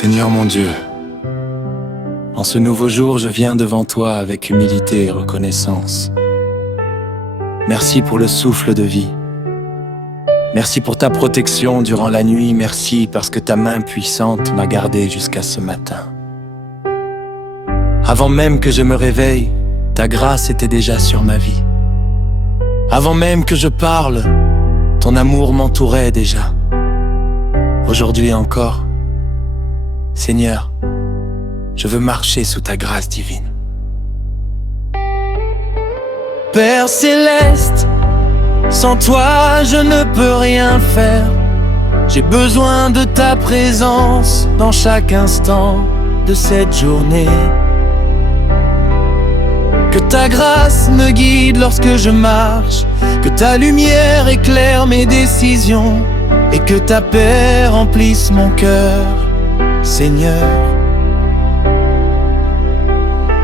Seigneur mon Dieu, en ce nouveau jour, je viens devant toi avec humilité et reconnaissance. Merci pour le souffle de vie. Merci pour ta protection durant la nuit. Merci parce que ta main puissante m'a gardé jusqu'à ce matin. Avant même que je me réveille, ta grâce était déjà sur ma vie. Avant même que je parle, ton amour m'entourait déjà. Aujourd'hui encore, Seigneur, je veux marcher sous ta grâce divine. Père céleste, sans toi je ne peux rien faire. J'ai besoin de ta présence dans chaque instant de cette journée. Que ta grâce me guide lorsque je marche, que ta lumière éclaire mes décisions et que ta paix remplisse mon cœur, Seigneur.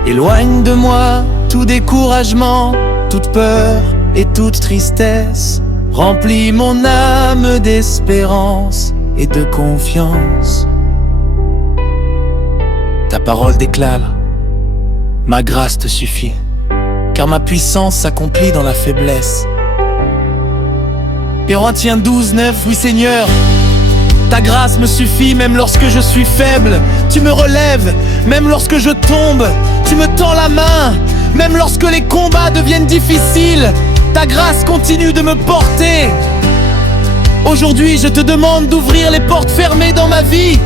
Éloigne de moi tout découragement, toute peur et toute tristesse. Remplis mon âme d'espérance et de confiance. Ta parole déclare: ma grâce te suffit, car ma puissance s'accomplit dans la faiblesse. Corinthiens 12:9, oui Seigneur, ta grâce me suffit même lorsque je suis faible. Tu me relèves même lorsque je tombe. Tu me tends la main même lorsque les combats deviennent difficiles. Ta grâce continue de me porter. Aujourd'hui je te demande d'ouvrir les portes fermées dans ma vie.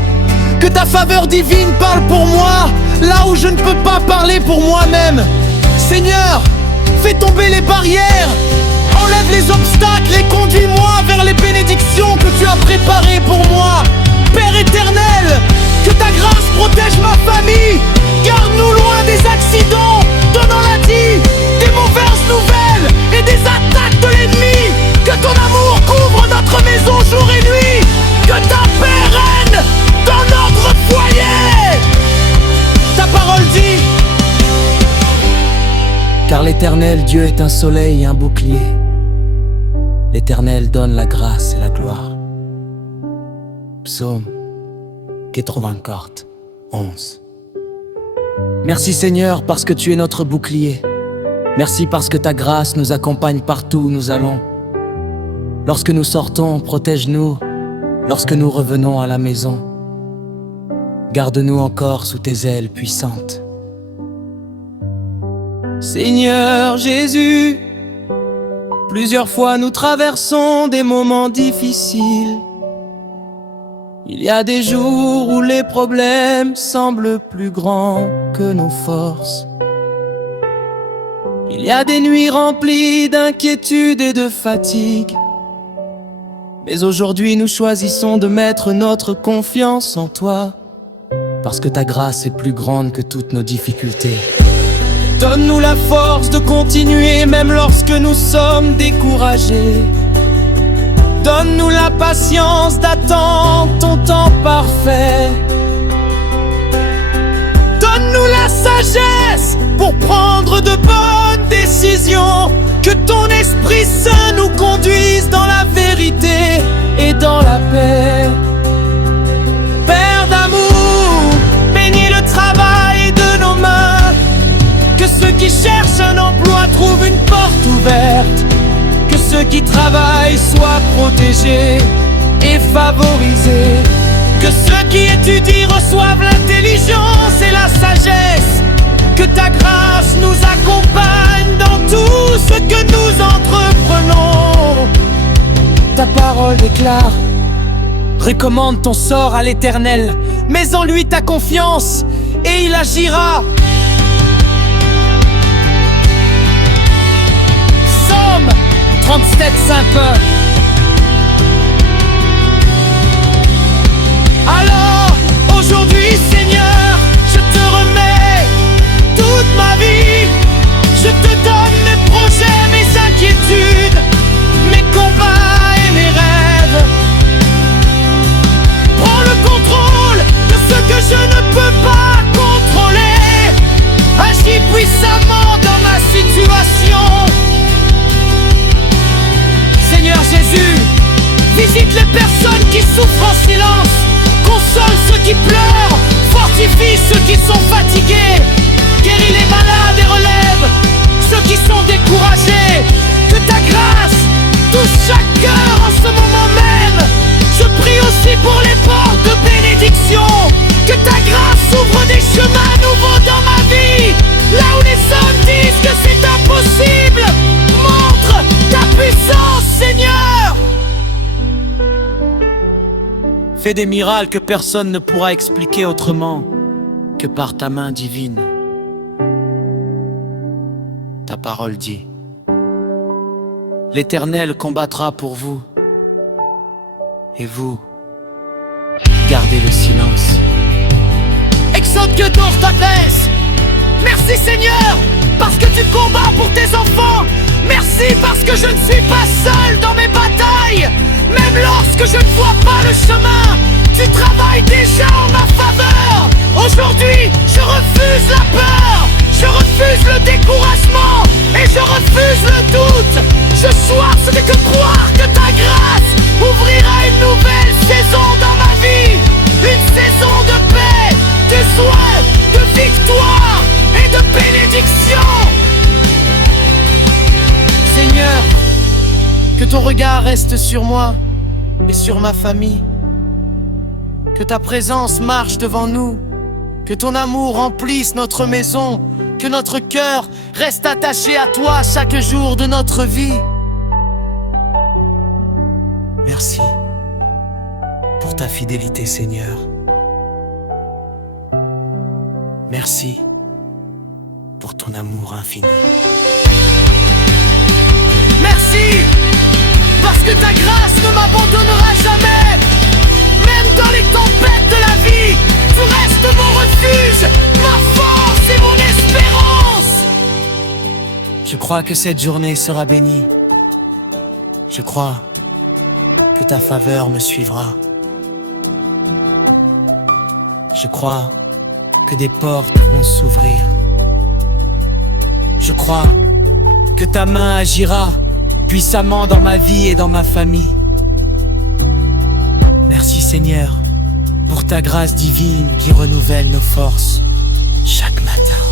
Que ta faveur divine parle pour moi là où je ne peux pas parler pour moi-même. Seigneur, fais tomber les barrières, enlève les obstacles et conduis-moi vers les bénédictions que tu as préparées pour moi. Père éternel, que ta grâce protège ma famille. Garde-nous loin des accidents, donnant la vie, des mauvaises nouvelles et des attaques de l'ennemi. Que ton amour couvre notre maison jour et nuit. Que ta paix règne dans notre foyer. Ta parole dit: car l'Éternel Dieu est un soleil et un bouclier. L'Éternel donne la grâce et la gloire. Psaume 84, 11. Merci Seigneur parce que tu es notre bouclier. Merci parce que ta grâce nous accompagne partout où nous allons. Lorsque nous sortons, protège-nous. Lorsque nous revenons à la maison, garde-nous encore sous tes ailes puissantes. Seigneur Jésus, plusieurs fois nous traversons des moments difficiles. Il y a des jours où les problèmes semblent plus grands que nos forces. Il y a des nuits remplies d'inquiétude et de fatigue. Mais aujourd'hui nous choisissons de mettre notre confiance en toi, parce que ta grâce est plus grande que toutes nos difficultés. Donne-nous la force de continuer même lorsque nous sommes découragés. Donne-nous la patience d'attendre ton temps parfait. Donne-nous la sagesse pour prendre de bonnes décisions. Que ton Esprit Saint nous conduise dans la vérité et dans la paix. Père d'amour, bénis le travail de nos mains. Que ceux qui cherchent un emploi trouvent une porte ouverte. Que ceux qui travaillent soient protégés et favorisés. Que ceux qui étudient reçoivent l'intelligence et la sagesse. Que ta grâce nous accompagne dans tout ce que nous entreprenons. Ta parole déclare: recommande ton sort à l'Éternel, mets en lui ta confiance et il agira. Psaume 37, 5. Alors, aujourd'hui, Seigneur, je te remets toute ma vie. Je te donne mes projets, mes inquiétudes, mes combats et mes rêves. Prends le contrôle de ce que je ne peux pas contrôler. Agis puissamment dans ma situation. Seigneur Jésus, visite les personnes qui souffrent en silence. console ceux qui pleurent, fortifie ceux qui sont fatigués, guéris les malades et relève ceux qui sont découragés. Que ta grâce touche chaque cœur en ce moment même. Je prie aussi pour les portes de bénédiction. Que ta grâce ouvre des chemins nouveaux dans ma vie. Là où les hommes disent que c'est impossible, montre ta puissance, Seigneur. Fais des miracles que personne ne pourra expliquer autrement que par ta main divine. Ta parole dit: l'Éternel combattra pour vous, et vous, gardez le silence. Exode que d'or t'abaisse. Merci Seigneur, parce que tu combats pour tes enfants. Merci parce que je ne suis pas seul dans mes batailles. Même lorsque je ne vois pas le chemin, tu travailles déjà en ma faveur. Aujourd'hui, je refuse la peur, je refuse le découragement et je refuse le doute. Ce soir, ce n'est que croire que ta grâce ouvrira une nouvelle saison dans ma vie. Une saison de paix, de soin, de victoire et de bénédiction. Seigneur, que ton regard reste sur moi et sur ma famille. Que ta présence marche devant nous. Que ton amour remplisse notre maison. Que notre cœur reste attaché à toi chaque jour de notre vie. Merci pour ta fidélité, Seigneur. Merci pour ton amour infini. Merci parce que ta grâce ne m'abandonnera jamais. Même dans les tempêtes de la vie, tu restes mon refuge, ma force et mon espérance. Je crois que cette journée sera bénie. Je crois que ta faveur me suivra. Je crois que des portes vont s'ouvrir. Je crois que ta main agira puissamment dans ma vie et dans ma famille. Merci Seigneur pour ta grâce divine qui renouvelle nos forces chaque matin.